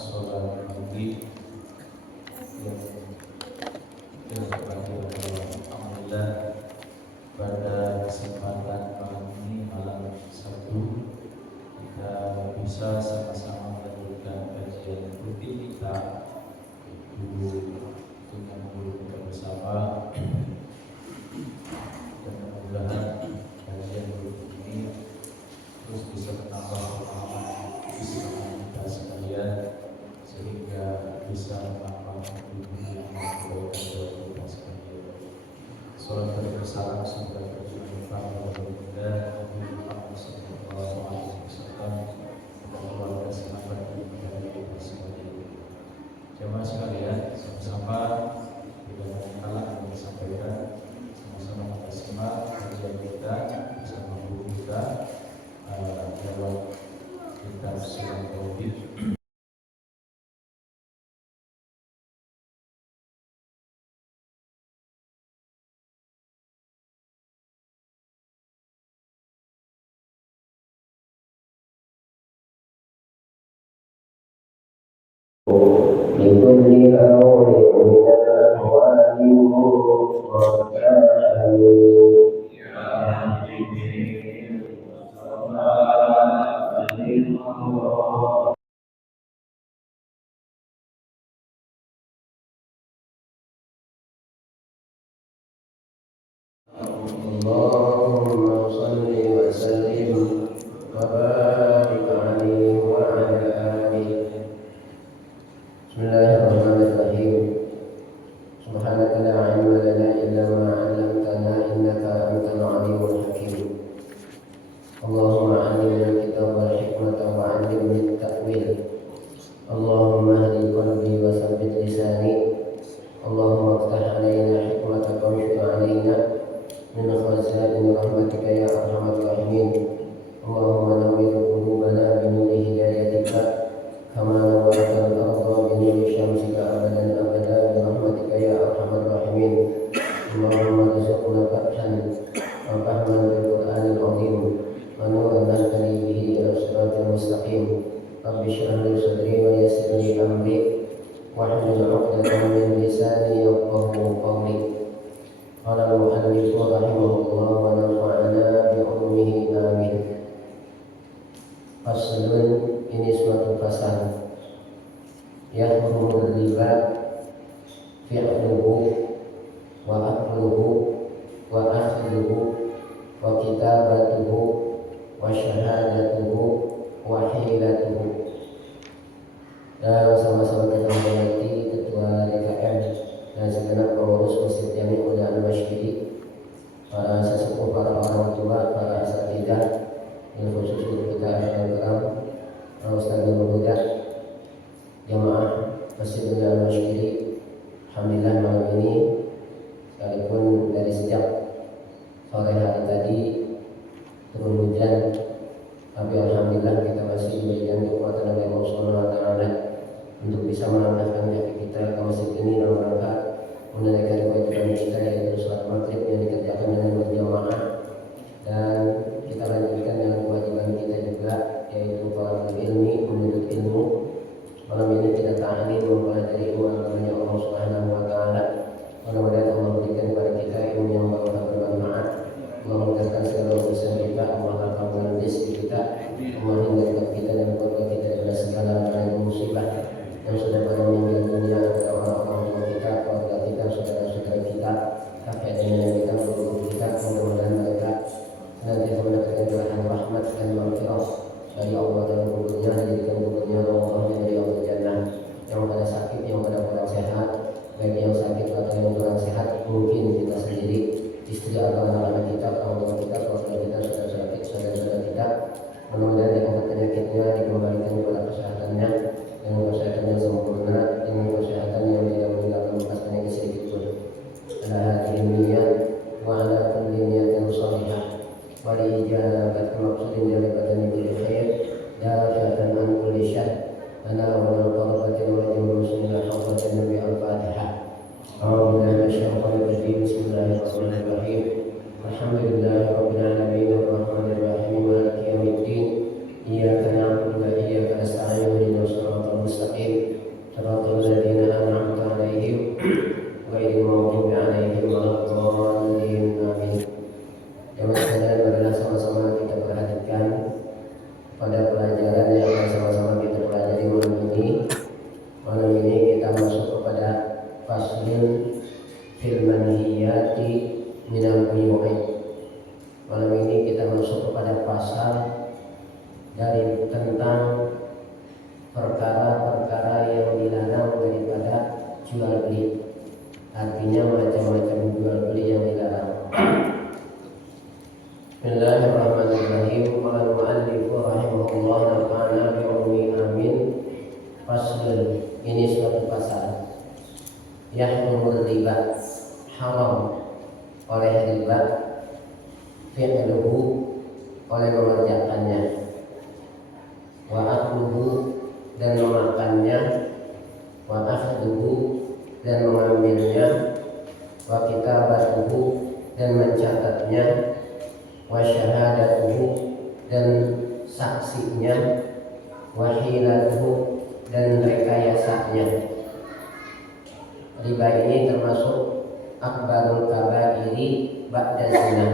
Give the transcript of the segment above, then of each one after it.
sholat maghrib yang alhamdulillah pada kesempatan malam ini, malam Sabtu, kita bisa sama-sama melanjutkan kajian rutin kita dengan guru kita bersama, dan mudah-mudahan kajian rutin ini terus bisa menambah pemahaman Islam kita sekalian, sehingga bisa menambah hubungan kebaikan kita sekalian. Salam bersalam semoga tercurah pada baginda Nabi Muhammad SAW dan keluarga sahabat dari kita sekalian. Jemaah sekalian, sama-sama tidak kalah yang disampaikan, sama-sama kita simak kajian kita bersama guru kita lewat kitab Sunan Tauhid. لكل أمر من الأحوال مستقام اللهم صل وسلم وبارك عليه وعلى آله. Bismillahirrahmanirrahim. Subhanaka la ilma lana illa ma 'allamtana innaka antal 'alimul hakim. Allahumma 'allimna al-kitaba wal hikmata wa 'allimni at-ta'wil. Allahumma hdi qalbi wa tsabbit lisani. Allahumma iftah 'alaina hikmataka wa shud 'alaina min khazain rahmatika ya arhamar rahimin. Allahumma nawwir qulubana bi nuri hidayatika kama nawwarta al-ardha bi nuri syamsika abadan abada bi rahmatika ya arhamar rahimin. Allahumma rizqna fathan wa fahman bil Qur'anil azim wa nuran nahdini bihi ila siratal mustaqim. Rabbi shrah li sadri wa yassir li amri wahlul 'uqdatam min lisani yafqahu qawli. Qala al-mu'allif rahimahullah wa nafa'ana bi 'ulumihi amin. Faslun, ini suatu pasal. Yahrumu riba fi'luhu wa akluhu wa akhluhu wa kitabatuhu wa syahadatuhu wa hilatuhu. Dan sama-sama kita menghormati Ketua DKM dan segenap pengurus Masjid Jami' Uda Al-Masyidi, para sesepuh, para orang tua, para asatidzah, yang khusus guru kita Al-Kiram, Ustaz Nurul Huda, jamaah Masjid Uda Al-Masyidi. Alhamdulillah malam ini, sekalipun dari sejak sore hari tadi turun hujan, tapi alhamdulillah kita masih diberikan kekuatan oleh Allah Subhanahu wa taala untuk bisa menambahkan yahmur riba, haram oleh riba, fi'luhu oleh mengerjakannya, wa akluhu dan memakannya, wa akhduhu dan mengambilnya, wa kitabatuhu dan mencatatnya, wa syahadatuhu dan saksinya, wa hilatuhu dan rekayasanya. Riba ini termasuk akbarul kabairi ba'da zina,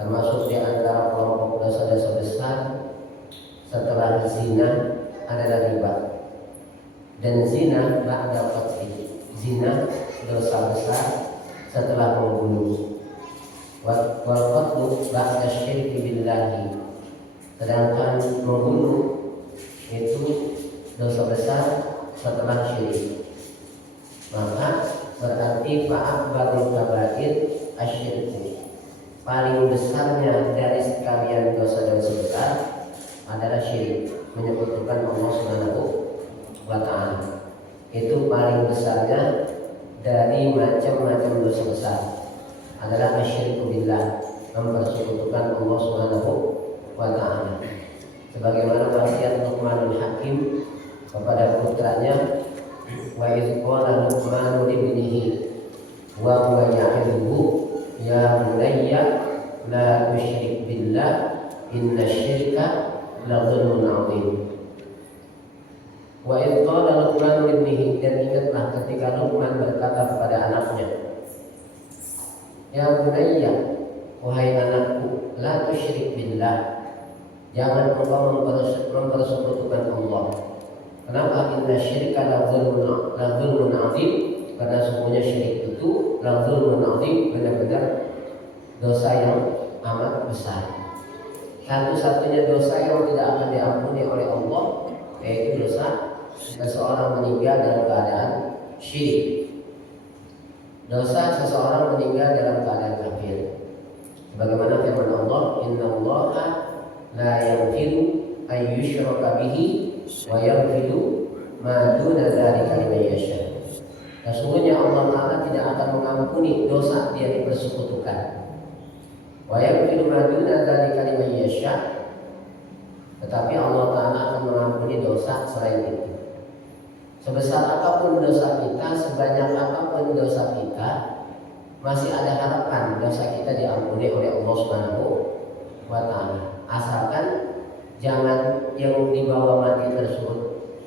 termasuk di antara kelompok dosa-dosa besar setelah zina adalah riba. Dan zina ba'da qatli, zina dosa besar setelah membunuh. Wal qatlu ba'da syirki billahi, sedangkan membunuh itu dosa besar setelah syirik. Maka berarti fa'akbarul kabair asyirku, paling besarnya dari sekalian dosa-dosa besar adalah syirik, menyekutukan Allah Subhanahu wa ta'ala. Itu paling besarnya dari macam-macam dosa besar adalah asyirku billah, mempersekutukan Allah Subhanahu wa ta'ala. Sebagaimana wasiat Luqmanul Hakim kepada putranya, wa idh qala Luqmanu libnihi wa huwa ya'iduhu ya bunayya la tusyrik billah inna syirka la dzulmun 'adzim. Wa idh qala Luqmanu libnihi, dan ingatlah ketika Luqman berkata kepada anaknya, ya bunayya, wahai anakku, la tusyrik billah, jangan engkau mempersekutukan Allah. Kenapa? Inna syirka la dzulmun 'adzim, karena sesungguhnya syirik itu la dzulmun 'adzim, benar-benar dosa yang amat besar. Satu-satunya dosa yang tidak akan diampuni oleh Allah yaitu dosa seseorang meninggal dalam keadaan syirik. Dosa seseorang meninggal dalam keadaan kafir. Sebagaimana firman Allah, innallaha la yaghfiru ay yushraka bihi wa yaghfiru ma duna dzalika liman yasha. Sesungguhnya Allah Ta'ala tidak akan mengampuni dosa dia dipersekutukan. Wa yaghfiru ma duna dzalika liman yasha, tetapi Allah Ta'ala akan mengampuni dosa selain itu. Sebesar apapun dosa kita, sebanyak apapun dosa kita, masih ada harapan dosa kita diampuni oleh Allah Subhanahu wa ta'ala. Asalkan jangan yang dibawa mati tersebut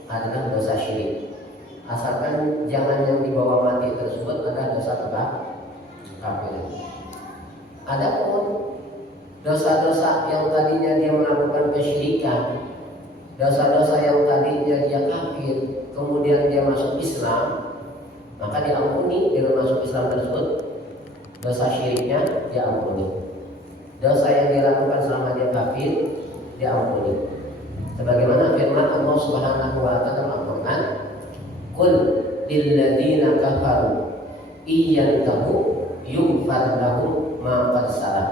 adalah dosa syirik. Asalkan jangan yang dibawa mati tersebut adalah dosa kekafiran. Adapun dosa-dosa yang tadinya dia melakukan kesyirikan, dosa-dosa yang tadinya dia kafir, kemudian dia masuk Islam, maka diampuni dengan masuk Islam tersebut. Dosa syiriknya diampuni. Dosa yang dilakukan selama dia kafir diampuni. Sebagaimana firman Allah Subhanahu wa ta'ala dalam Al-Qur'an, "Qul lil ladzina kafaru iyyantahu yughfar lahum ma qad salaf."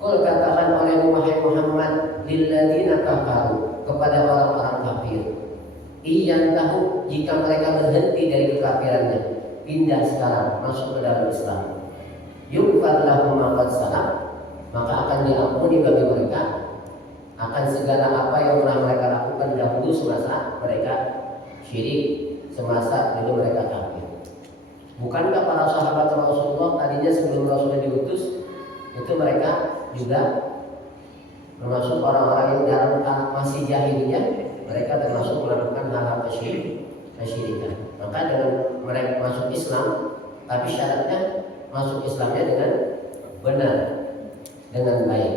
Qul, katakan oleh wahai Muhammad, lil ladzina kafaru, kepada orang-orang kafir, iyyantahu, jika mereka berhenti dari kekafirannya, pindah sekarang masuk ke dalam Islam, yughfar lahum ma qad salaf, maka akan diampuni bagi mereka akan segala apa yang pernah mereka lakukan dahulu semasa mereka syirik, semasa dulu mereka kafir. Bukankah para sahabat Rasulullah tadinya sebelum Rasulullah diutus itu mereka juga termasuk orang-orang yang dalam masih jahiliyah, mereka termasuk melakukan hal-hal kesyirikan. Maka dengan mereka masuk Islam, tapi syaratnya masuk Islamnya dengan benar, dengan baik.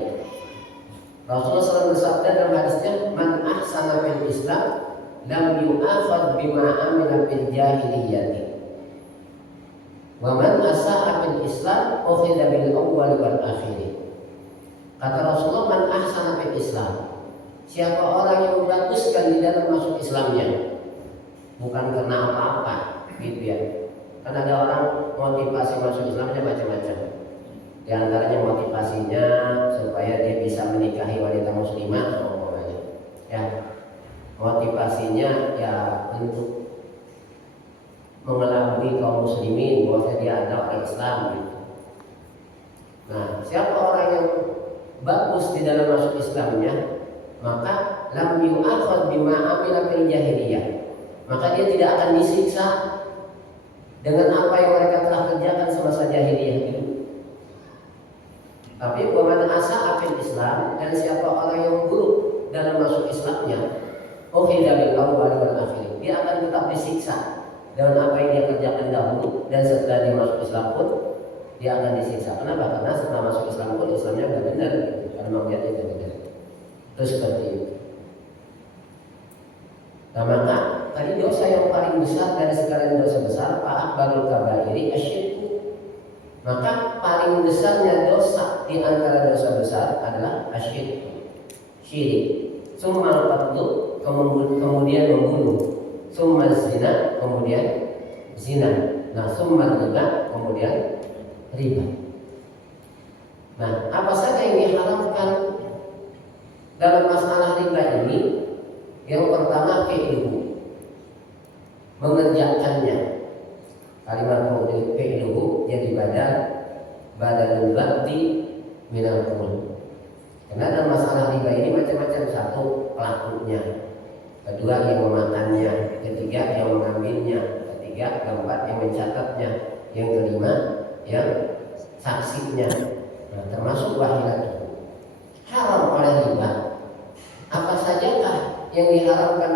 Rasulullah SAW bersabda dalam hadisnya, man ahsana fil Islam lam yu'akhad bima amila fil jahiliyyati, wa man asa'a fil Islam ukhidha bil awwal wal akhir. Kata Rasulullah, man ahsana fil Islam, siapa orang yang membaguskan di dalam masuk Islamnya, bukan karena apa-apa, gitu ya. Karena ada orang motivasi masuk Islamnya macam-macam. Di antaranya motivasinya supaya dia bisa menikahi wanita muslimah, ya. Motivasinya ya untuk mengelabui kaum muslimin bahwa dia adalah orang Islam gitu. Nah, siapa orang yang bagus di dalam masuk Islamnya, maka lam yu'akhad bima amila fil jahiliyah, maka dia tidak akan disiksa dengan apa yang mereka telah kerjakan semasa jahiliyah dulu. Tapi waman asa fil Islam, dan siapa orang yang buruk dalam masuk Islamnya, ukhidha bil awwal wal akhir, dia akan tetap disiksa dengan apa yang dia kerjakan dahulu, dan setelah dia masuk Islam pun dia akan disiksa. Kenapa? Karena setelah masuk Islam pun Islamnya nggak benar, karena maksiatnya nggak benar. Itu seperti itu. Nah, maka tadi dosa yang paling besar dari sekalian dosa besar, Pak Akbarul Kabairi asyirku. Maka paling besarnya dosa di antara dosa besar adalah asyirku, syirik. Summal qatlu, kemudian membunuh. Summal zina, kemudian zina. Nah, summal riba, kemudian riba. Nah, apa saja yang diharamkan dalam masalah riba ini? Yang pertama, fi'luhu, mengerjakannya. Kalimat fi'luhu jadi badanul bakti minal qul. Karena dalam masalah riba ini macam-macam. Satu, pelakunya. Kedua, yang memakannya. Ketiga, yang mengambilnya. Ketiga, keempat, yang mencatatnya. Yang kelima, yang saksinya. Nah, termasuk wahilah haram oleh riba. Apa sajakah yang diharamkan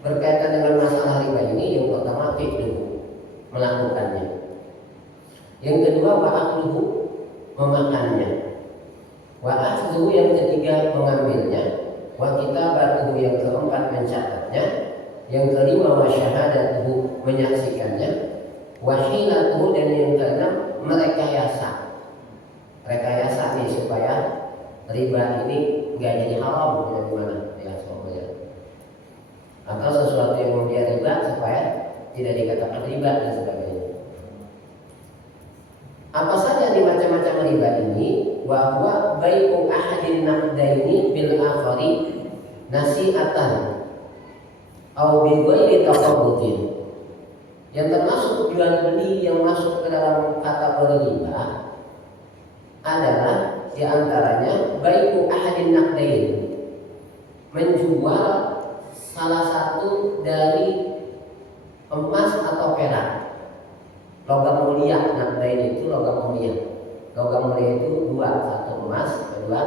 berkaitan dengan masalah riba ini? Yang pertama, fi'luhu, melakukannya. Yang kedua, wa'akluhu, memakannya. Wa'akluhu, yang ketiga, mengambilnya. Wa kitabatuhu, yang keempat, mencatatnya. Yang kelima, wa syahadatuhu, menyaksikannya. Wa hilatuhu, dan yang keenam, merekayasa. Rekayasa nih supaya riba ini nggak jadi haram, gimana ya soalnya. Atau sesuatu yang dia riba supaya tidak dikatakan riba dan sebagainya. Apa saja di macam-macam riba ini? Wa huwa bai'u ahadin naqdaini bil akhari nasi'atan au bi ghairi taqabbudin. Yang termasuk jual beli yang masuk ke dalam kategori riba adalah diantaranya bai'u ahadin naqdain, menjual salah satu dari emas atau perak, logam mulia. Naqdain itu logam mulia. Logam mulia itu dua, satu emas, kedua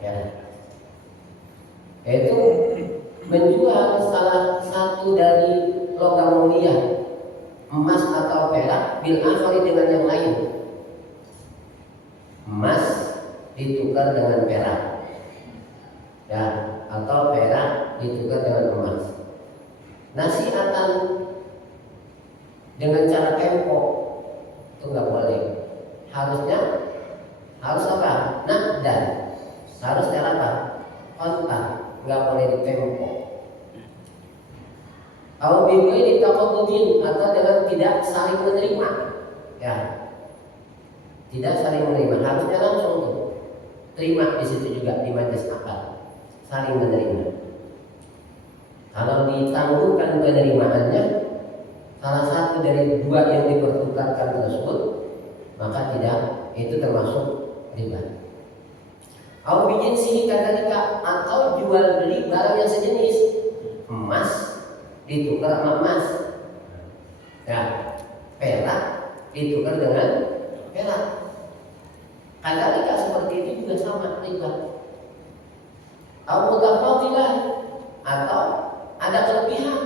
perak. Yaitu menjual salah satu dari logam mulia, emas atau perak, bil akhari, dengan yang lain. Emas ditukar dengan perak, ya, atau perak ditukar dengan emas. Nasi'atan, dengan cara tempo, itu nggak boleh. Harus apa? Naqdan, harus cara apa? Kontak, nggak boleh ditempo. Au bi ghairi taqabbudin, atau dengan tidak saling menerima, ya. Tidak saling menerima, harusnya langsung tuh. Terima di situ juga di majelis akad, saling menerima. Kalau ditangguhkan penerimaannya salah satu dari dua yang dipertukarkan tersebut, maka tidak, itu termasuk riba. Au bijinsihi kadzalika, atau jual beli barang yang sejenis, emas ditukar sama emas, ya, perak ditukar dengan perak. Kadzalika, seperti itu juga sama riba. Au mutafadilah, atau ada kelebihan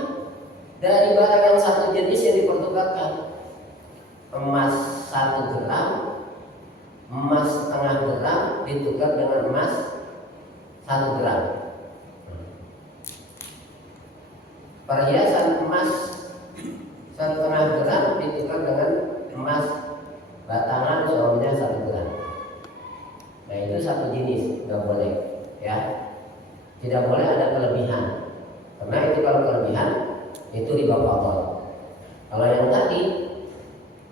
dari barang yang satu jenis yang dipertukarkan. Emas 1 gram, emas setengah gram ditukar dengan emas 1 gram. Perhiasan emas setengah gram ditukar dengan emas batangan semuanya 1 gram. Nah, itu satu jenis, nggak boleh, ya. Tidak boleh ada kelebihan, karena itu kalau kelebihan itu riba fadl. Kalau yang tadi,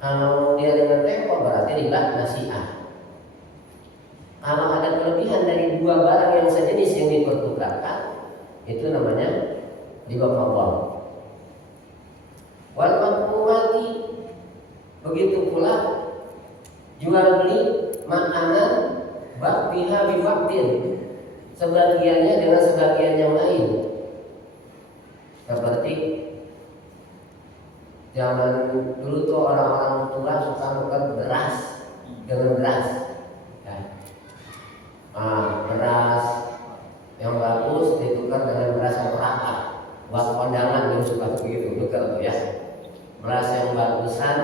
kalau dia dengan tempo berarti riba nasi'ah. Kalau ada kelebihan dari dua barang yang sejenis yang dipertukarkan, itu namanya riba fadl. Wal maqmumat, Begitu pula jual beli makanan baktiha bibaktin, sebagiannya dengan sebagian yang lain. Seperti zaman dulu tuh orang-orang tua suka tukar beras dengan beras. Ya. Beras yang bagus ditukar dengan beras yang rata. Buat kondangan yang suka begitu tukar tuh ya. Beras yang bagusan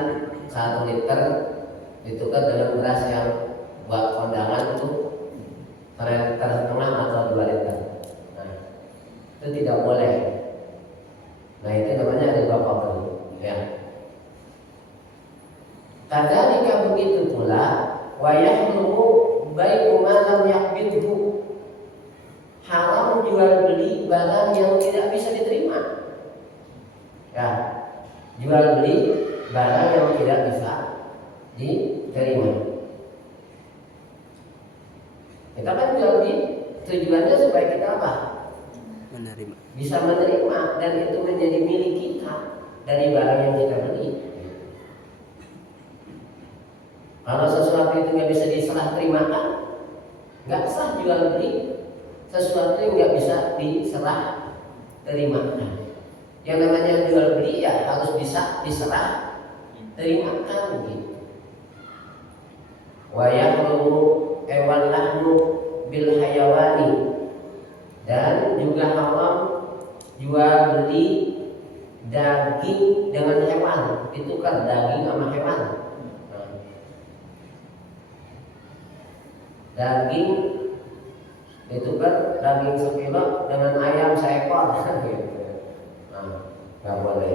1 liter ditukar dengan beras yang buat kondangan itu 1,5 liter atau 2 liter. Nah, itu tidak boleh. Nah, itu namanya riba fadl. Ya. Kadzalika begitu pula wa yahrumu bai'u ma lam yaqbidhu. Haram jual beli barang yang tidak bisa diterima. Ya. Jual beli barang yang tidak bisa diterima. Kita kan jual beli tujuannya supaya kita apa? Menerima. Bisa menerima dan itu menjadi milik kita dari barang yang kita beli. Kalau sesuatu itu nggak bisa diserah terimakan, nggak sah jual beli. Sesuatu yang nggak bisa diserah terimakan. Yang namanya jual beli ya harus bisa diserah terimakan gitu. Wa yahrumu wal lahmu bil hayawani, dan juga haram jual beli daging dengan hewan, itu kan daging sama hewan. Daging itu kan daging sekilo dengan ayam seekor gitu. Nggak boleh.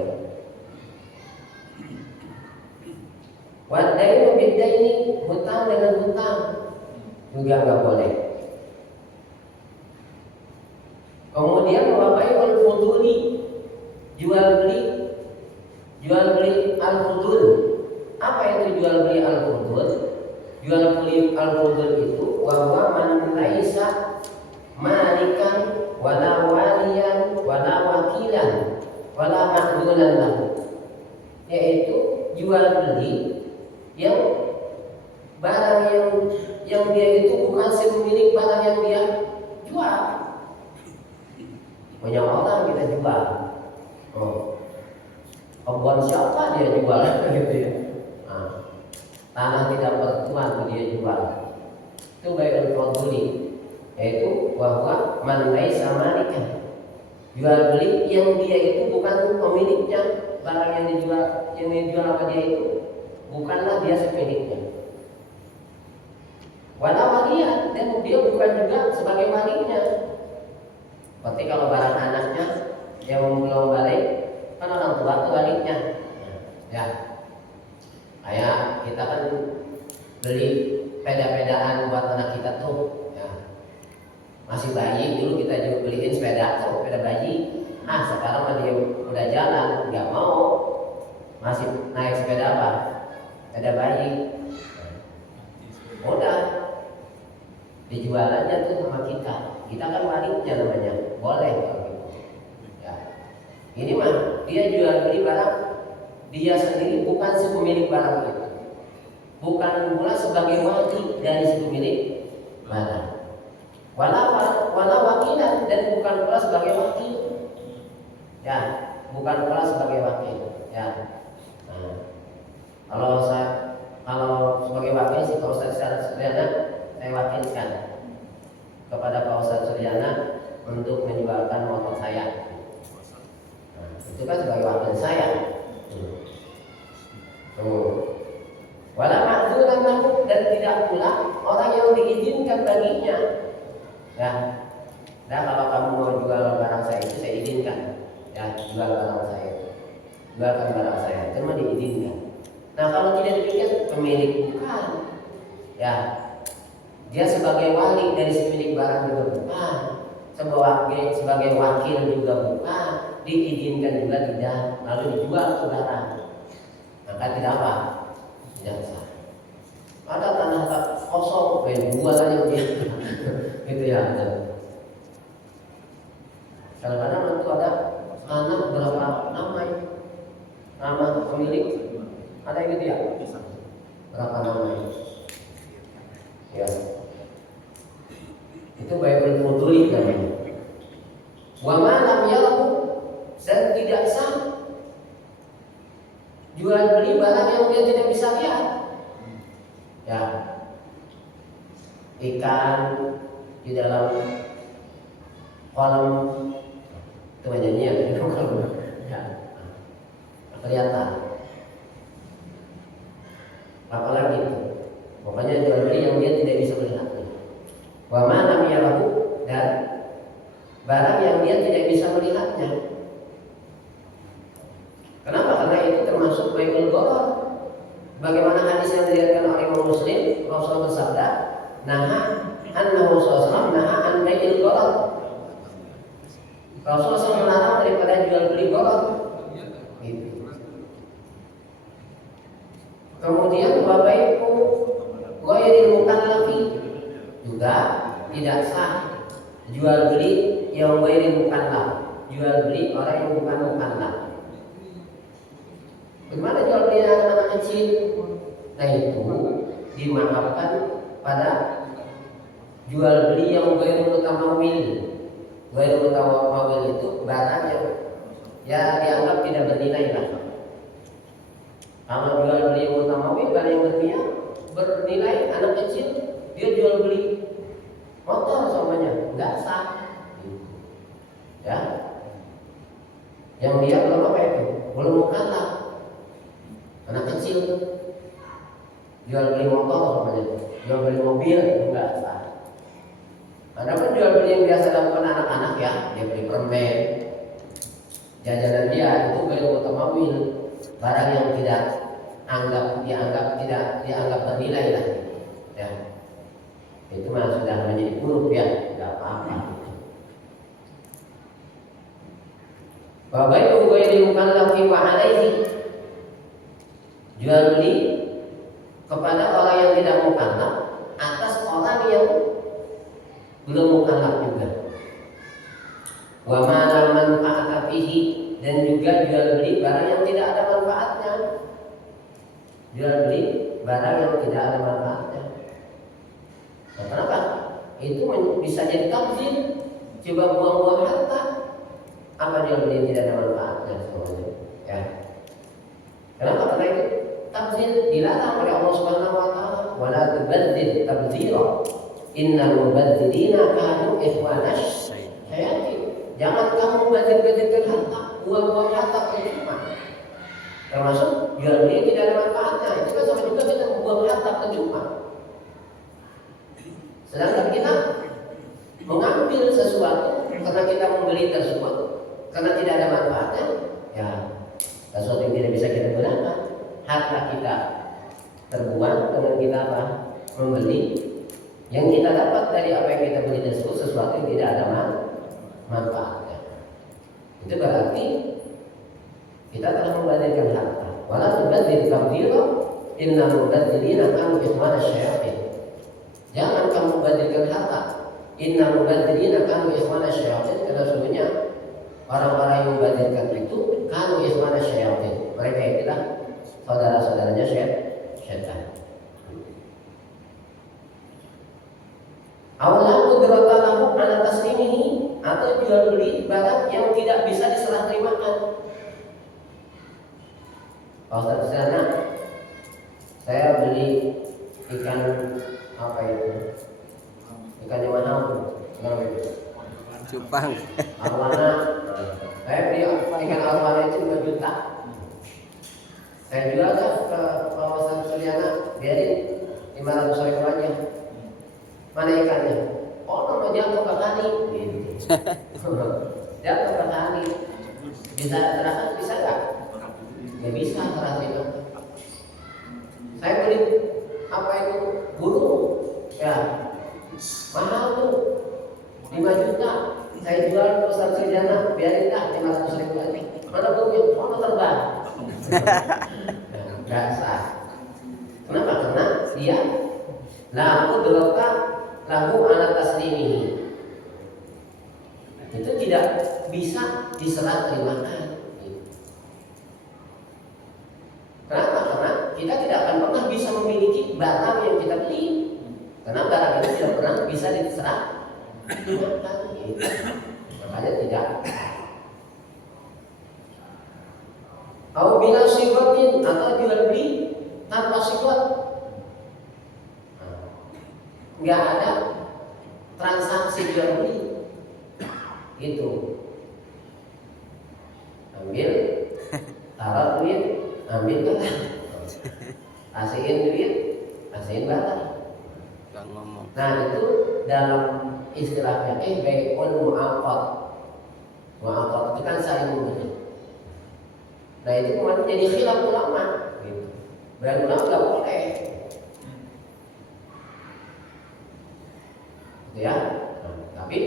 Wadainu bidaini, hutang dengan hutang juga nggak boleh. Kemudian wabaiul fuduli, jual beli al-fudul. Apa itu jual beli al-fudul? Jual beli al-fudul itu wa man laisa malikan wala waliyan wala wakilan wala mahdulan lahu, yaitu jual beli yang barang yang dia itu bukan si pemilik barang yang dia jual. Banyak orang kita jual, kebun siapa dia jual gitu ya. Tanah tidak bertuan dia jual. Itu bai'ul fadli, yaitu bahwa man laisa malikan, jual beli yang dia itu bukan pemiliknya, barang yang dijual sama dia itu bukanlah dia sepemiliknya. Wala waliyan, dan dia bukan juga sebagai walinya. Seperti kalau barang anaknya yang belum balik, kan orang tua itu walinya. Ya, kayak kita kan beli sepeda-pedaan buat anak kita tuh, ya. Masih bayi dulu kita juga beliin sepeda tuh, sepeda bayi. Sekarang mah dia udah jalan, nggak mau, masih naik sepeda apa? Sepeda bayi. Udah dijual aja tuh sama kita. Kita kan walinya namanya, boleh kalau gitu. Ya. Ini mah dia jual beli barang dia sendiri, bukan si pemilik barang itu, bukan pula sebagai wali dari si pemilik barang. Wala wakilan, dan bukan pula sebagai wakil. Ya, bukan pula sebagai wakil. Ya. Kalau sebagai wakil sih Pak Ustaz Suryana, saya wakilkan kepada Pak Ustaz Suryana untuk menjualkan motor saya. Itu kan sebagai wakil saya. Wala ma'dzuran lahu, dan tidak pula orang yang diizinkan baginya. Ya, nah kalau kamu mau jual barang saya itu saya izinkan. Ya, jual barang saya, jualkan barang saya, cuma diizinkan. Nah kalau tidak demikian, pemilik bukan. Ya, dia sebagai wali dari si pemilik barang juga bukan, sebagai wakil juga bukan, diizinkan juga tidak, lalu dijual ke barang. Maka tidak apa? Tidak sah. Ada tanah kosong, jual aja gitu. Gitu ya. Kadang-kadang itu ada tanah berapa nama pemilik Ada yang gitu ya? Berapa namanya? Ya. Itu bai'ul fuduli namanya. Wa ma lam yarahu, dan tidak sah jual beli barang yang dia tidak bisa lihat. Ya. Ikan di dalam kolam itu menyanyian ya. Kelihatan. Apalagi itu. Pokoknya jual beli yang dia tidak bisa melihatnya. Wa ma lam yarahu, dan barang yang dia tidak bisa melihatnya. Kenapa? Karena itu termasuk bai'ul gharar. Bagaimana hadis yang diriwayatkan oleh Imam Muslim, Rasulullah bersabda, "Naha annahu sallallahu naha an bai'il gharar." Rasulullah SAW melarang daripada jual beli gharar. Gitu. Kemudian wa bai'u ghairil mukallafi, juga tidak sah jual beli yang ghairil mukallaf, jual beli orang yang bukan mukallaf. Bagaimana jual beli anak-anak kecil? Nah itu dimaafkan pada jual beli yang ghairul mutamawil. Ghairul mutamawil itu barang yang ya dianggap tidak bernilai lah. Kalau jual beli yang mutamawil, barang yang bernilai, anak kecil dia jual beli motor semuanya, nggak sah. Ya, yang dia belum apa itu, belum mukallaf. Anak kecil jual beli motor semuanya, jual beli mobil, nggak sah. Adapun jual beli yang biasa dilakukan anak-anak ya, dia beli permen, jajanan dia itu ghairul mutamawil, barang yang tidak dianggap bernilai lah. Ya. Itu mah sudah menjadi huruf ya, tidak apa-apa. Wa bai'u ghairi mukallafi wa alaihi, jual beli kepada orang yang tidak mukallaf atas orang yang belum mukallaf juga. Wa ma la manfa'ata fihi, dan juga jual beli barang yang tidak ada manfaatnya. Jual beli barang yang tidak ada manfaatnya. Nah, kenapa? Itu bisa jadi tabzir. Coba buang-buang harta. Apa jual beli yang tidak ada manfaatnya semuanya? Ya. Kenapa? Karena itu tabzir dilarang oleh Allah Subhanahu wa taala. Wa la tubadzir tabzira. Innal mubadzirina kanu ikhwanash syayatin. Jangan kamu membazir-bazirkan harta, buang-buang harta percuma. Termasuk jual beli tidak ada manfaatnya. Itu kan sama juga kita membuang harta percuma. Sedangkan kita mengambil sesuatu karena kita membeli tersebut karena tidak ada manfaatnya, ya sesuatu yang tidak bisa kita gunakan. Harta kita terbuang dengan kita apa? Membeli. Yang kita dapat dari apa yang kita beli tersebut sesuatu yang tidak ada manfaatnya. Itu berarti kita telah membazirkan harta. Wala tubadzir tabdzira, innal mubadzirina kanu ikhwana syayatin. Jangan kamu membazirkan harta. Innal mubadzirina kanu ikhwana syayatin, karena sesungguhnya orang-orang yang membazirkan itu kanu ikhwana syayatin. Mereka itulah saudara-saudaranya syaitan. Awalan qudrata lahu ala taslimihi, atau jual beli barang yang tidak bisa diserah terimakan. Kalau sana saya beli ikan apa itu? Ikan yang mana? Cupang. Arwana. Saya beli ikan arwana itu 2 juta. Saya jual ke kawasan Suryana, biarin 500 ekor aja. Mana ikannya? Oh, nama jatuh ke kali. Jatuh ke kali. Bisa serahkan? Bisa nggak? Nggak bisa serah terima. Saya beli apa itu? Burung. Ya, mahal tuh. 5 juta. Saya jual ke pasar Suryana, biarin dah 500 ribu lagi. Mana burungnya? Oh, terbang. Nggak sah. Kenapa? Karena dia lahu qudrata lahu ala taslimihi, itu tidak bisa diserah terimakan. Kenapa? Karena kita tidak akan pernah bisa memiliki barang yang kita beli, karena barang itu tidak pernah bisa diserah gunakan. Gitu. Makanya tidak. Au bila sibatin, atau jual beli tanpa sifat, nggak ada transaksi jual beli, gitu. Ambil, taruh duit, ambil barang, kasihin duit, kasihin barang. Gak ngomong. Nah itu dalam istilahnya bai'un mu'aqad. Mu'aqad itu kan saling memberi. Nah itu kemudian jadi khilaf ulama, gitu. Dan ulama nggak boleh, gitu ya. Nah, tapi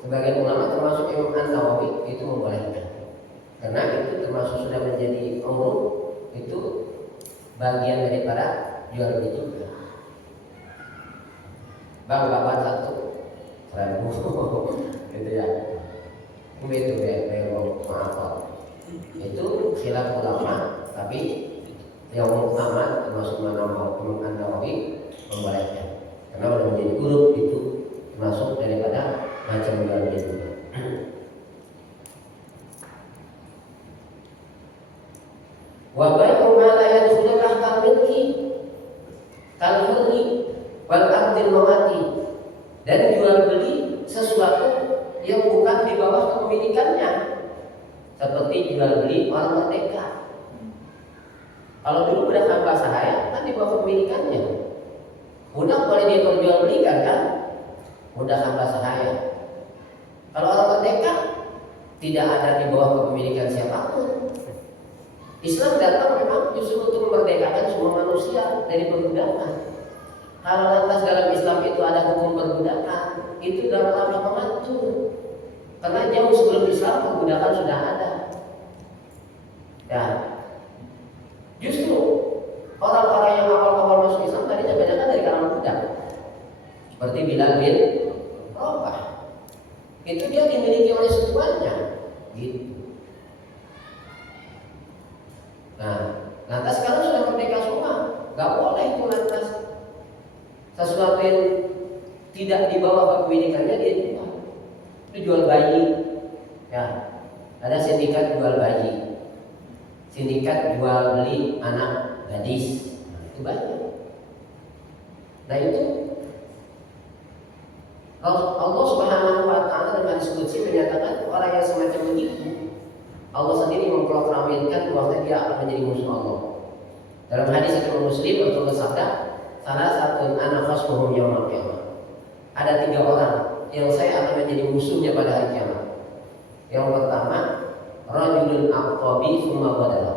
sebagian ulama termasuk Imam An-Nawawi itu membolehkan, karena itu termasuk sudah menjadi umum, itu bagian daripada jual beli juga. Bang bapak satu 1.000, gitu ya. Itu maaf. Itu khilaf ulama, tapi yang utama termasuk Imam An-Nawawi membolehkan, karena sudah menjadi urut itu termasuk daripada macam jual beli juga. Wa bai'u ma la yadkhulu tahta milki kal hurri wal abdil mawati, dan jual beli sesuatu yang bukan di bawah kepemilikannya, seperti jual beli orang merdeka. Kalau dulu budak hamba sahaya kan di bawah kepemilikannya, budak boleh dia perjualbelikan kan, budak hamba sahaya. Kalau orang merdeka tidak ada di bawah kepemilikan siapapun. Islam datang memang justru untuk memerdekakan semua manusia dari perbudakan. Kalau lantas dalam Islam itu ada hukum perbudakan, itu dalam rangka mengatur. Karena jauh sebelum Islam perbudakan sudah ada. Ya, justru orang-orang yang awal-awal masuk Islam tadinya banyak dari kalangan budak, seperti Bilal bin Rabah. Itu dia dimiliki oleh setuannya, gitu. Nah, lantas sekarang sudah merdeka semua, nggak boleh itu lantas sesuatu yang tidak di bawah kepemilikannya dia jual. Itu jual bayi, ya. Ada sindikat jual bayi, sindikat jual beli anak gadis, itu banyak. Nah itu Allah Subhanahu Wa Taala dalam hadis qudsi menyatakan orang yang semacam begitu, Allah sendiri memproklamirkan bahwa dia akan menjadi musuh Allah. Dalam hadis Imam Muslim Rasulullah bersabda, salah satu anak khasmuhum yaumil qiyamah. Ada 3 orang yang saya akan menjadi musuhnya pada hari kiamat. Yang pertama, rajulun aqtabi tsumma badala.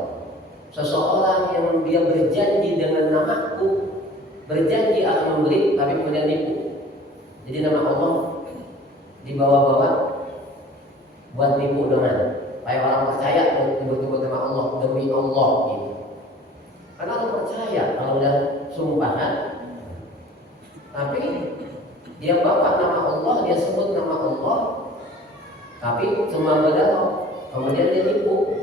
Seseorang yang dia berjanji dengan namaku, berjanji akan membeli tapi kemudian nipu. Jadi nama Allah dibawa-bawa buat nipu dengan supaya orang percaya betul-betul nama Allah, demi Allah gitu. Karena orang percaya kalau udah sumpahan, tapi dia bawa nama Allah, dia sebut nama Allah, tapi cuma benar, kemudian dia nipu.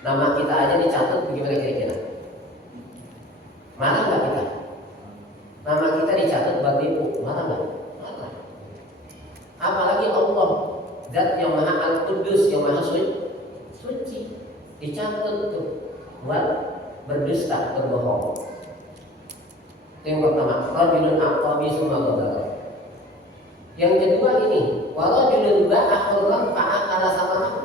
Nama kita aja dicatat bagaimana kira-kira? Marah nggak kita? Nama kita dicatat buat nipu, marah nggak? Marah. Apalagi Allah, Zat yang Maha Al-Qudus, yang Maha Suci, dicatat tuh buat berdusta, berbohong. Itu yang pertama, rajulun aqtabi tsumma badala. Yang kedua ini, warajulun ba'a hurran fa'akala samanahu.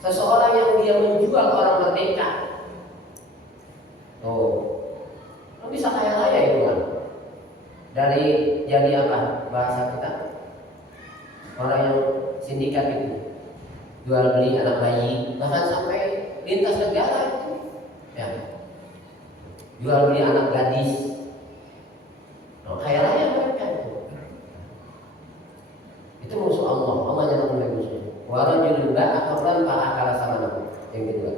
Seseorang yang dia menjual orang merdeka. Lo bisa kaya raya itu kan? Dari jadi apa bahasa kita? Orang yang sindikat itu jual beli anak bayi, bahkan sampai lintas negara itu, ya. Jual beli anak gadis. Kaya raya mereka itu. Itu musuh Allah. Allah nyatakan mereka musuh. Warajulun ba'a hurran fa'akala samanahu. Yang kedua.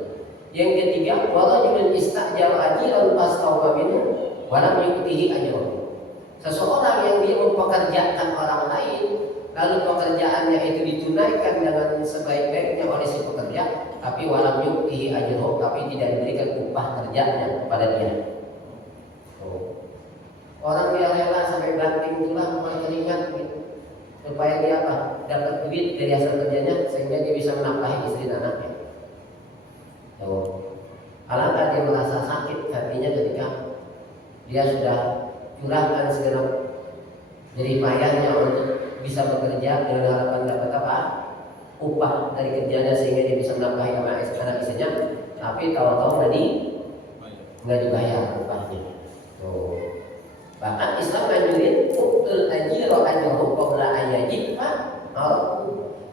Yang ketiga, warajulun istajara ajiran fastawfa minhu wa lam yu'tihi ajrahu. Seseorang yang dia mempekerjakan orang lain, lalu pekerjaannya itu ditunaikan dengan sebaik-baiknya oleh si pekerja, tapi walam yu'tihi ajruhu, tapi tidak diberikan upah kerjanya kepada dia. Orang dia rela sampai banting tulang, keringat gitu, supaya dia apa? Dapat duit dari hasil kerjanya sehingga dia bisa menafkahi istri dan anaknya. Alangkah dia merasa sakit hatinya ketika dia sudah curahkan segenap jerih payahnya untuk bisa bekerja dengan harapan dapat apa? Upah dari kerjanya sehingga dia bisa menafkahi anak istrinya, tapi tahu-tahu nggak dibayar upahnya. Bahkan Islam mengajurin uktul ajiro ajrohu qabla ayajib,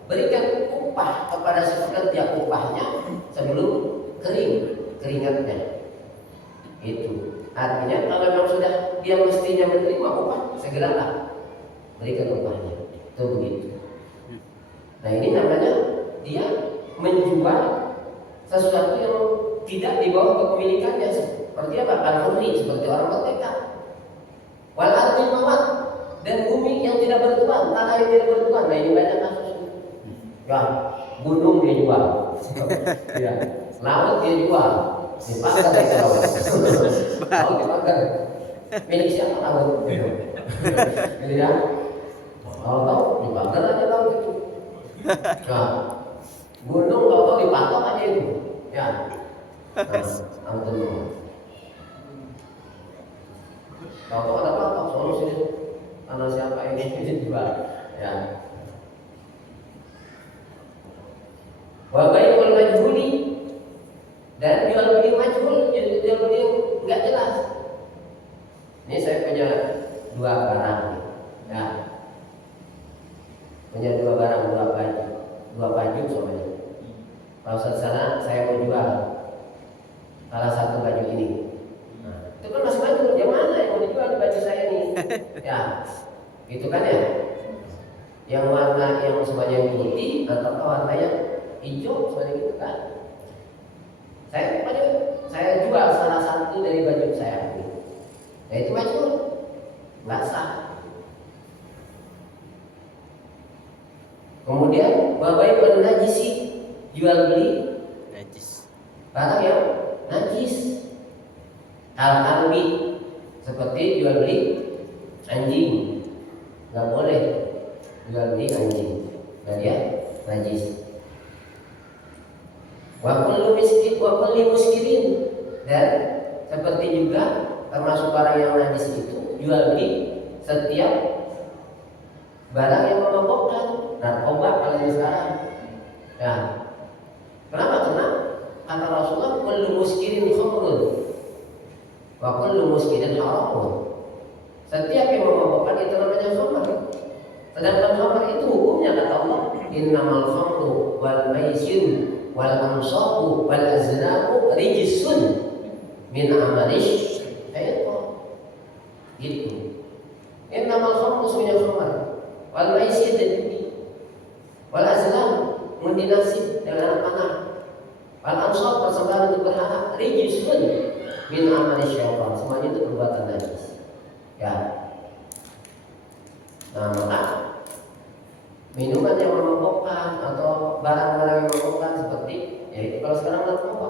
berikan upah kepada si pekerja upahnya sebelum keringatnya. Itu artinya kalau memang sudah dia mestinya menerima upah, segeralah berikan upahnya. Itu begitu. Nah ini namanya dia menjual sesuatu yang tidak di bawah kepemilikannya, seperti apa? Al-hurri, seperti orang merdeka. Wal ardil mawat, dan bumi yang tidak bertuan, tanah yang tidak bertuan. Nah ini banyak kasus. Ya, gunung dia jual, ya, laut dia jual, dibakar dari laut, laut dibakar. Milik siapa laut? Gitu ya. Tahu dibakar aja laut itu. Nah, gunung tahu dipatok aja itu. Ya. Nah, antum tahu ada apa solusinya? Karena siapa ini juga ya. Wa bai'ul majhuli, dan jual beli majhul, jual beli enggak jelas. Ini saya punya dua barang ya. Punya dua barang, dua baju semuanya. Kalau sana saya mau jual salah satu baju ini. Itu kan masih baju, yang mana yang mau dijual di baju saya nih? Ya, gitu kan ya. Yang warna yang semuanya putih atau warna yang hijau semuanya gitu kan. Saya jual salah satu dari baju saya ini. Nah itu majhul, nggak sah. Kemudian babai pada najisi, jual beli Najis. barang yang najis. Al-kalbi, seperti jual beli anjing, nggak boleh jual beli anjing, nah dia najis. Wa kullu muskirin, dan seperti juga termasuk barang yang najis itu jual beli setiap barang yang memabukkan, narkoba kalau sekarang. Nah, kenapa? Karena kata Rasulullah kullu muskirin khamrun wa kullu muskirin haram. Setiap yang memabukkan itu namanya khamr. Sedangkan khamr itu hukumnya kata Allah, innamal khamru wal maisir wal ansabu wal azlamu rijsun min amalish syaitan. Gitu. Innamal khamru semuanya khamr, wal maisir dan judi, wal azlam mengundi nasib dengan anak-anak, wal ansab persembahan untuk berhala, rijsun min amali syaitan, semuanya itu perbuatan najis. Ya. Nah, maka minuman yang memabukkan atau barang-barang yang memabukkan seperti itu kalau sekarang narkoba.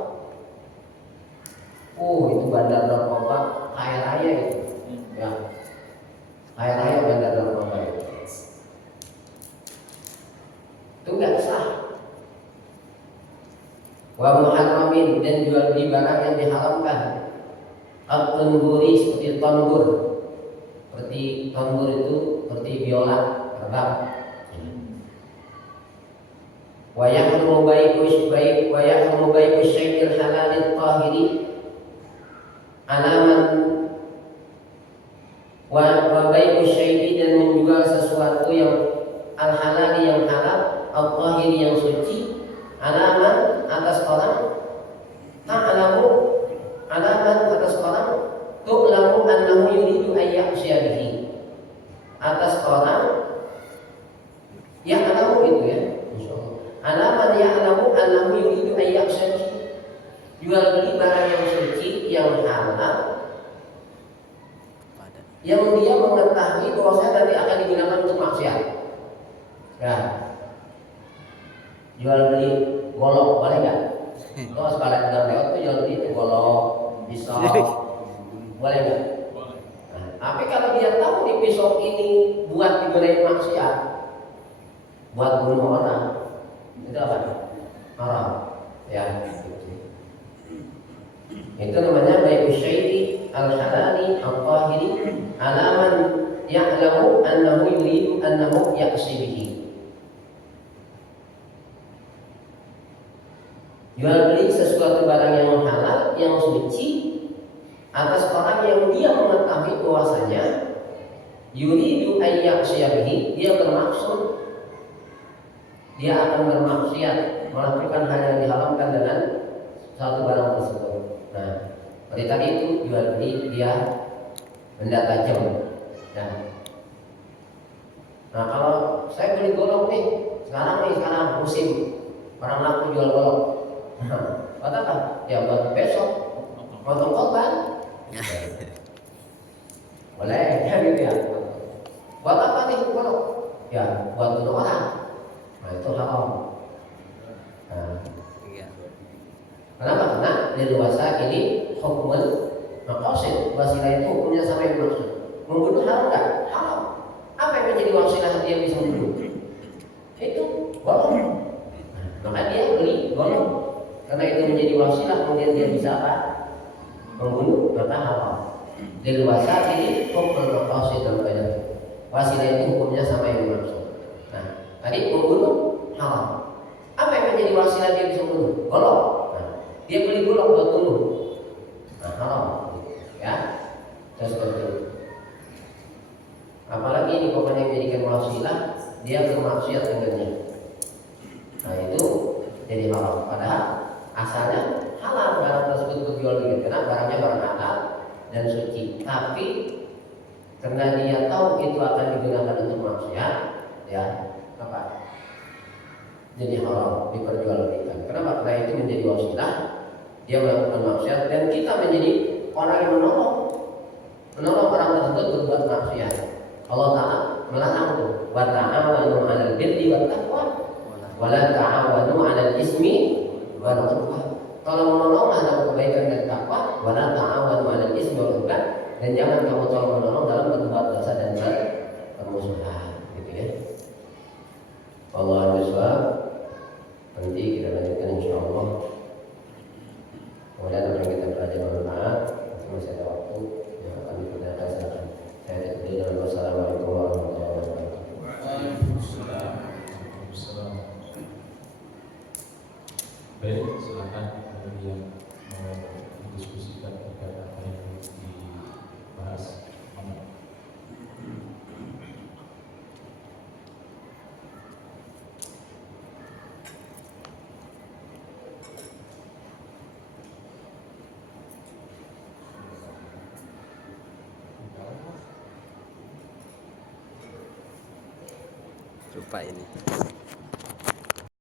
Itu bandar narkoba kaya raya itu. Ya. Kaya raya bandar narkoba itu. Itu enggak sah. Wa muharramin, dan jual beli barang yang diharamkan. At-tanburi, seperti tanbur. Seperti tanbur itu seperti biola, terbang. Wa yahrumu bai'u syai'il halalil tahiri alaman wa bai'u syai'i, dan menjual sesuatu yang al-halali yang halal, al-tahiri yang suci, alaman atas orang, alaman atas orang, tu'lamu annahu yuridu ayya'sya bihi, atas orang yang alamu itu ya, alaman ya'lamu annahu yuridu ayya'sya bihi, jual beli barang yang suci yang halal yang dia mengetahui bahwa nanti akan digunakan untuk maksiat. Ya. jual beli golok boleh nggak? Kalau sekalian nggak lewat tuh jual beli itu golok, pisau, boleh nggak? Nah, tapi kalau dia tahu di pisau ini buat digunakan maksiat, buat bunuh orang, itu apa? Haram, ya. Itu namanya bai'u syai'i al-halali al-qahiri alaman ya'lamu annahu yuridu annahu ya'si bihi. Jual beli sesuatu barang yang halal, yang suci atas orang yang dia mengetahui bahwasanya yuridu an ya'siya bihi, dia bermaksud dia akan bermaksiat melakukan hal yang diharamkan dengan satu barang tersebut. Nah, seperti tadi itu jual beli dia benda tajam. Nah, kalau saya beli golok nih, sekarang musim orang laku jual golok. Buat apa? Ya buat besok potong korban. Boleh, ya gitu ya. Buat apa nih golok? Ya buat bunuh orang. Nah, itu haram. Nah, kenapa? Karena leluasa ini hukumul maqasid. Wasilah itu hukumnya sama yang dimaksud. Membunuh haram nggak? Haram. Apa yang menjadi wasilah dia bisa membunuh? Itu golok. Maka dia beli golok. Karena itu menjadi wasilah, kemudian dia bisa apa? Membunuh, maka haram. Leluasa ini hukumul maqasid dalam banyak. Wasilah itu hukumnya sama yang dimaksud. Nah, tadi membunuh haram. Apa yang menjadi wasilah dia bisa membunuh? Golok. Dia beli golok buat bunuh. Nah, haram. Ya, seperti itu. Apalagi ini pokoknya menjadikan wasilah, dia bermaksiat dengannya. Nah, itu jadi haram. Padahal asalnya halal barang tersebut berjual beli, karena barangnya barang halal dan suci. Tapi karena dia tahu itu akan digunakan untuk maksiat, ya apa? Jadi haram diperjualbelikan. Kenapa? Karena itu menjadi wasilah dia melakukan maksiat, dan kita menjadi orang yang menolong orang tersebut berbuat maksiat. Allah Ta'ala melarang itu, wa ta'awanu 'alal birri wat taqwa wa la ta'awanu 'alal ismi wal 'udwan. Tolong menolonglah dalam kebaikan dan takwa, wa la ta'awanu 'alal ismi wal 'udwan, dan jangan kamu tolong menolong dalam berbuat dosa dan permusuhan, gitu ya. Wallahu a'lam. Nanti kita lanjutkan insyaallah. Kemudian apa yang kita pelajari bermanfaat, masih ada waktu yang akan dipertanyakan, silakan. Saya tutup dengan wassalamualaikum warahmatullahi wabarakatuh. Waalaikumsalam. Baik, silakan yang mau didiskusikan terkait apa yang dibahas. Lupa ini.